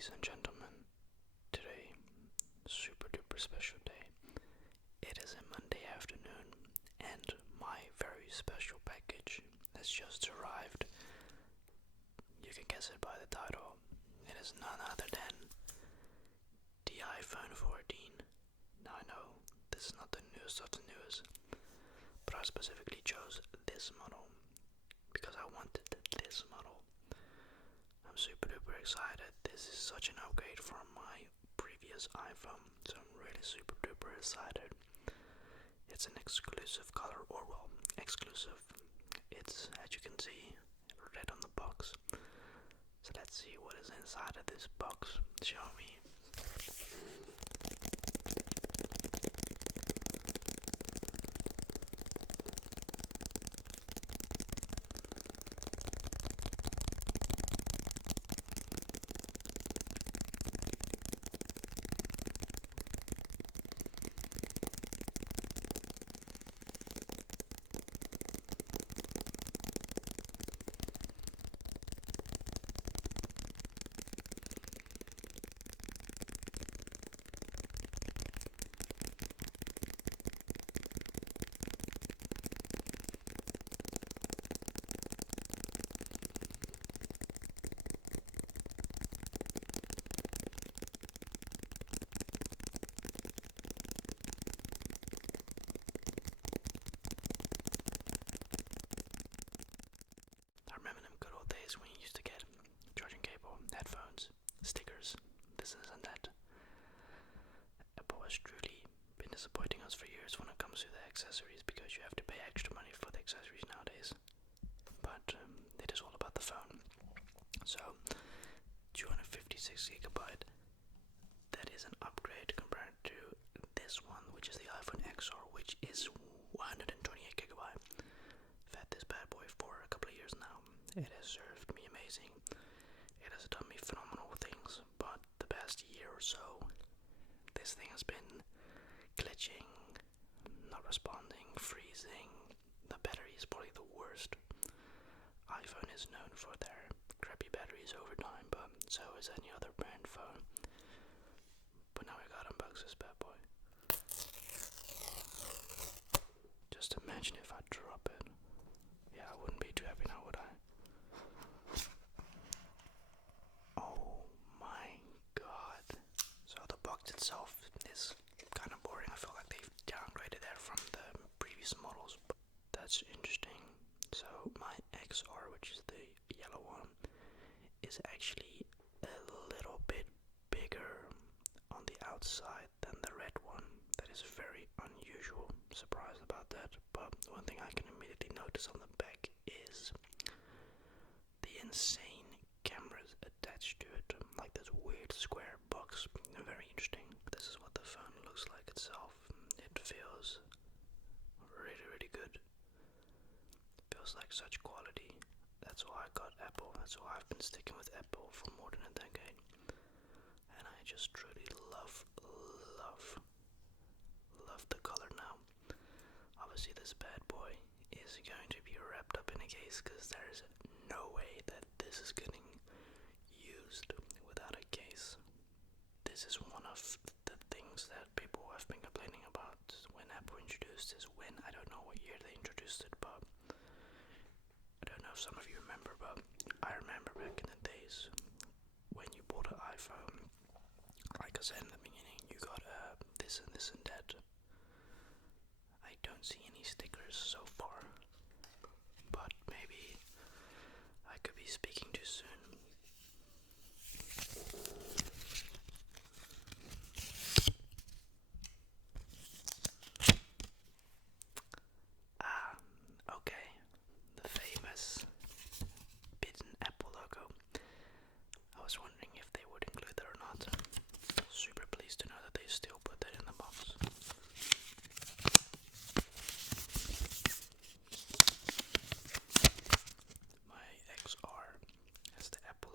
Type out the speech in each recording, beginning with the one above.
Ladies and gentlemen, today, super duper special day. It is a Monday afternoon, and my very special package has just arrived. You can guess it by the title. It is none other than the iPhone 14. Now I know this is not the newest of the news, but I specifically chose this model because I wanted this model. I'm super duper excited. This is such an upgrade from my previous iPhone, so I'm really super duper excited. It's an exclusive color, or well, exclusive. It's, as you can see, red on the box. So let's see what is inside of this box. Show me. I remember them good old days when you used to get charging cable, headphones, stickers, this and that. Apple has truly been disappointing us for years when it comes to the accessories, because you have to pay extra money for the accessories nowadays. But it is all about the phone. So 256GB, that is an upgrade compared to this one, which is the iPhone XR, which is 128GB. I've had this bad boy for a couple of years now. It has served me amazing. It has done me phenomenal things, but the past year or so, this thing has been glitching, not responding, freezing. The battery is probably the worst. iPhone is known for their crappy batteries over time, but so is any other brand phone. But now we gotta unbox this bad boy. Just imagine if I drop it. Yeah, I wouldn't be too happy now, would I? Oh my god. So the box itself is kind of boring. I feel like they've downgraded that from the previous models, but that's interesting. So my XR, which is the yellow one, is actually a little bit bigger on the outside than the red one. That is very unusual. Surprised about that. But one thing I can immediately notice on the back is the insane cameras attached to it, like this weird square box. Very interesting. This is what the phone looks like itself. It feels really good. Feels like such quality. That's why I got Apple. That's why I've been sticking with Apple for more than a decade. And I just truly love the color now. Obviously this bad boy is going to be wrapped up in a case, because there's no way that this is getting used without a case. This is one of the things that people have been complaining about when Apple introduced this. When, I don't know what year they introduced it, but I don't know if some of you remember, but I remember back in the days when you bought an iPhone, like I said in the beginning, you got this and that. I don't see any stickers so far, but maybe I could be speaking too soon. Okay, the famous Bitten Apple logo. I was wondering if they would include that or not. Super pleased to know that they still put that in the box. My XR has the Apple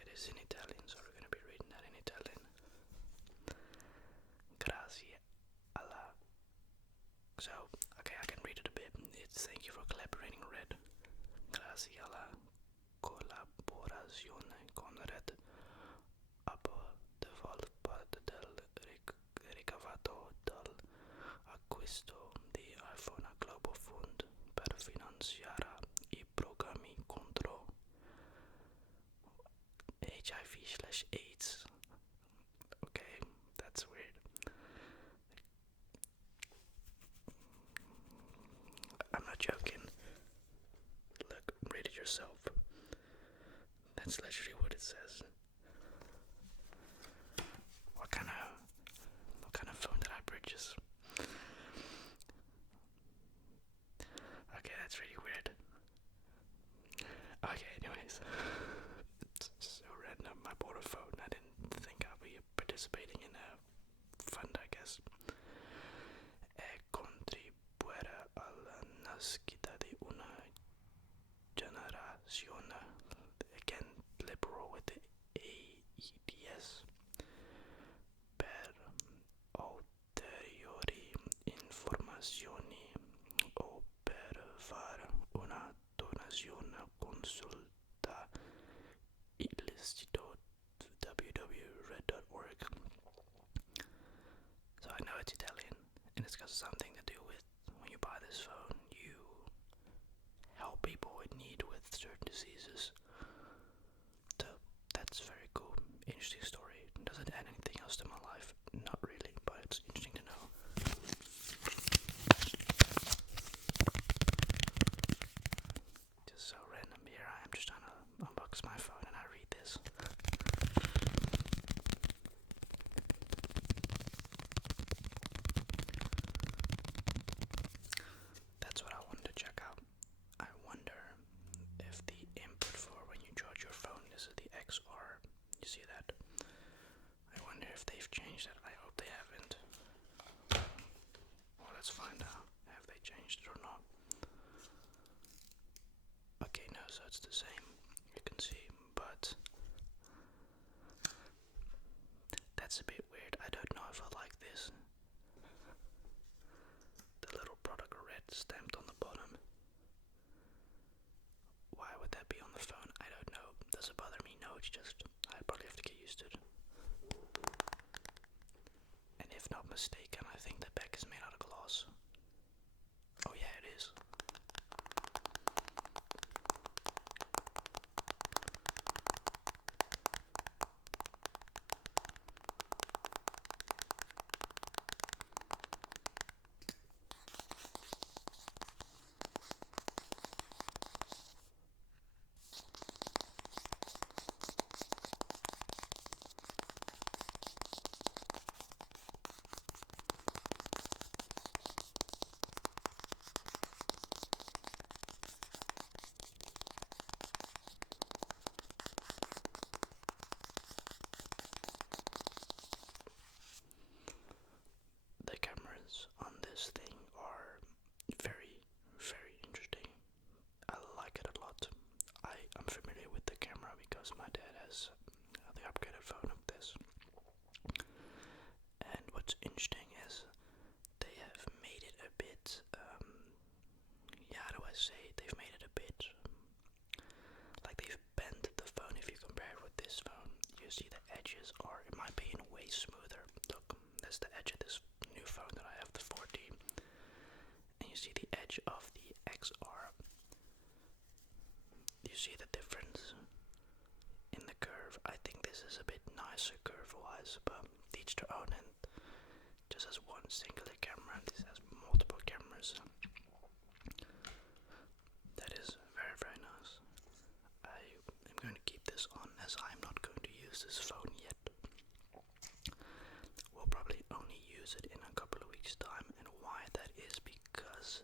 It is in Italian, so we're gonna be reading that in Italian. Grazie alla. So, okay, I can read it a bit. It's thank you for collaborating, Red. Grazie alla collaborazione con Red. Abbo devolpato del ricavato dall'acquisto di iPhone a Global Fund per finanziare I programmi contro HIV/AIDS. Okay, that's weird. I'm not joking. Look, read it yourself. That's literally what it says. What kind of phone did I purchase? Okay, that's really weird. Okay, anyways. It's so random. I bought a phone. I didn't think I'd be participating in a fund, I guess. Contribuire alla nascita di una generazione. Again, liberal with the AIDS. Per ulteriori informazioni o per fare una donazione consulta il sito www.red.org. So I know it's Italian, and it's got something to do with when you buy this phone, you help people in need with certain diseases. So that's very cool. Interesting story. Does it add anything else to my life? Not really, but it's interesting to know. Just so random. Here I am just trying to unbox my phone and I read this. That's what I wanted to check out. I wonder if the input for when you charge your phone is the XR. You see that? I wonder if they've changed it. I hope they haven't. Well, let's find out. Have they changed it or not? Okay, no, so it's the same. You can see, but that's a bit weird. I don't know if I like this. The little product red stamped on the bottom. Why would that be on the phone? I don't know. Does it bother me? No, it's just I probably have to get used to it. And if not mistaken, I think the back is made out of glass. Oh yeah, it is. The cameras on this thing are very, very interesting. I like it a lot. I'm familiar with the camera because my dad has the upgraded phone of this. And what's interesting is they have made it a bit, how do I say, they've made it a bit, like they've bent the phone. If you compare it with this phone, you see the edges are, in my opinion, way smoother. Look, that's the edge of this new phone that I have, the 14. And you see the edge of the XR. You see the difference in the curve. I think this is a bit nicer curve-wise, but each their own, and just has one singular camera, and this has multiple cameras. That is very, very nice. I am going to keep this on as I'm not going to use this phone yet. We'll probably only use it in a couple of weeks' time, and why that is because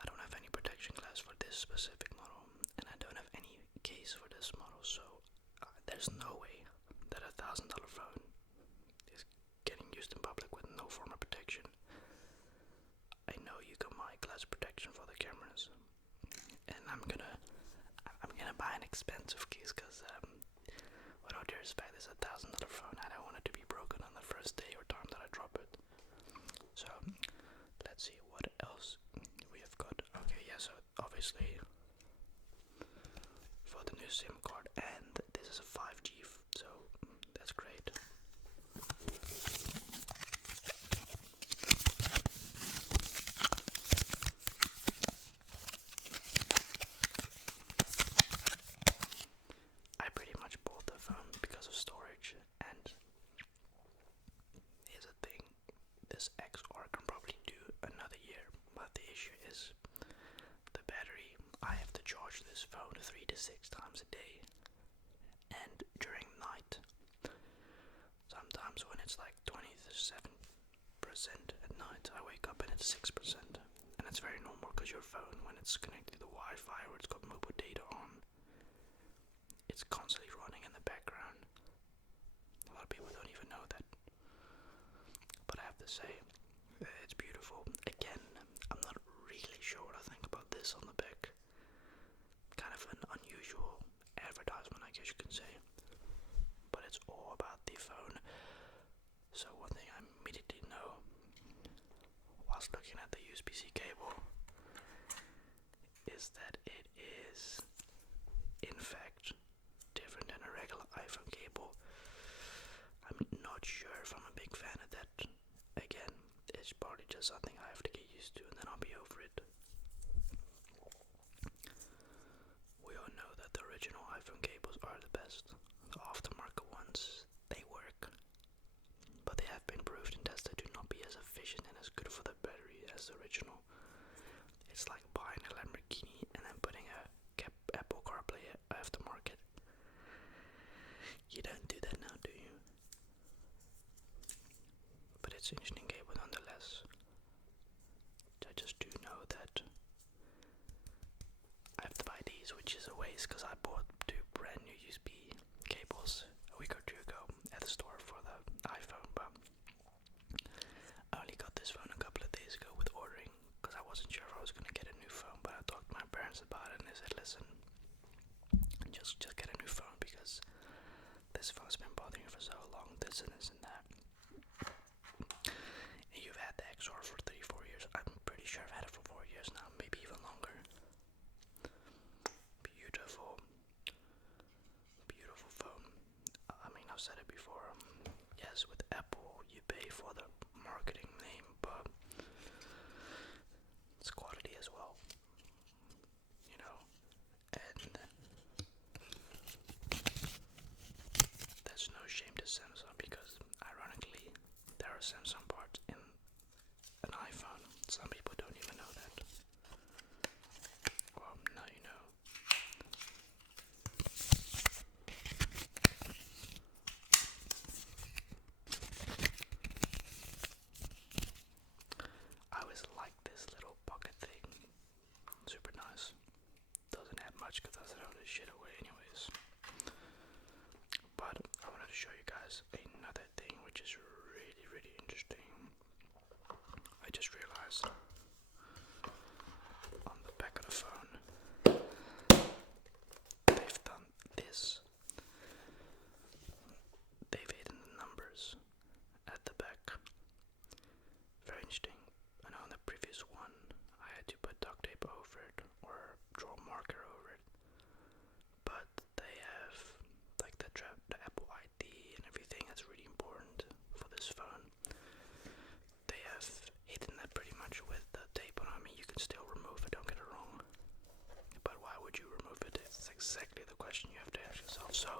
I don't have any protection glass for this specific model, and I don't have any case for this model, so there's no way that $1,000 phone is getting used in public with no form of protection. I know you can buy glass protection for the cameras, and I'm gonna buy an expensive case because obviously, for the new SIM card, and this is a 5G, so that's great. I pretty much bought the phone because of storage, and here's the thing, this XR can probably do another year, but the issue is the battery. I have to charge this phone 3 to 6 times a day, and during night. Sometimes when it's like 27% at night, I wake up and it's 6%, and it's very normal because your phone, when it's connected to the Wi-Fi or it's got mobile data on, it's constantly running in the background. A lot of people don't even know that, but I have to say, it's beautiful. Again, I'm not really sure what I think about this on the back. Kind of an unusual advertisement, I guess you can say, but it's all about the phone. So one thing I immediately know whilst looking at the USB-C cable is that it is in fact different than a regular iPhone cable. I'm not sure if I'm a big fan of that. Again, it's probably just something I have to get used to, and then I'll be over it. We all know that the original iPhone cables are the best. The aftermarket ones, they work, but they have been proved and tested to not be as efficient and as good for the battery as the original. It's like buying a Lamborghini and then putting a Apple CarPlay aftermarket. You don't do that now, do you? But it's an interesting cable nonetheless. I just do know that I have to buy these, which is a waste because I bought 2 brand new USB cables a week or 2 ago at the store for the iPhone, but I only got this phone a couple of days ago with ordering because I wasn't sure if I was going to get a new phone, but I talked to my parents about it and they said, listen, just get a new phone because this phone's been bothering you for so long, this and this and that. And you've had the XR for 3-4 years. I'm pretty sure I've had it for 4 years now, maybe even longer. Beautiful, beautiful phone. I mean, I've said it before. Yes, with Apple, you pay for the marketing name, but it's quality as well. You know, and there's no shame to Samsung because, ironically, there are Samsung parts in an iPhone. Some people don't even know that. Well, now you know. I always like this little pocket thing. Super nice. Doesn't have much because I throw this shit away anyways. But I wanted to show you guys another thing which is really, really interesting. I just realized on the back of the phone they've done this. They've hidden the numbers at the back. Very interesting. I know on the previous one I had to put duct tape over it or draw a marker over it, but they have like the Apple ID and everything. That's really important for this phone. They have hidden that pretty much with the tape on. I mean, you can still remove it, don't get it wrong, but why would you remove it? It's exactly the question you have to ask yourself. So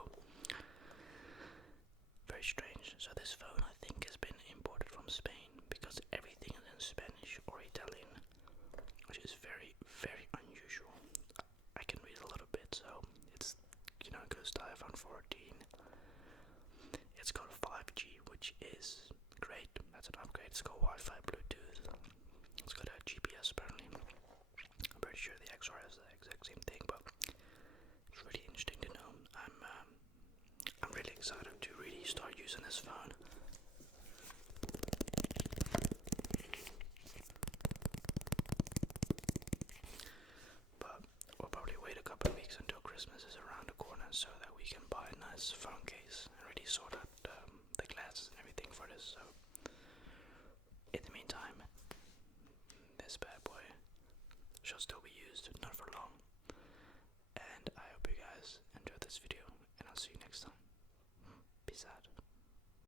very strange. So this phone, I think, has been imported from Spain because everything is in Spanish or Italian, which is very, very unusual. I can read a little bit, so it's, you know, it goes to iPhone 14. It's got 5G, which is great. That's an upgrade. It's got Wi-Fi, Bluetooth. It's got a GPS apparently. I'm pretty sure the XR has the exact same thing, but it's really interesting to know. I'm really excited to really start using this phone. But we'll probably wait a couple of weeks until Christmas is around the corner so that we can buy a nice phone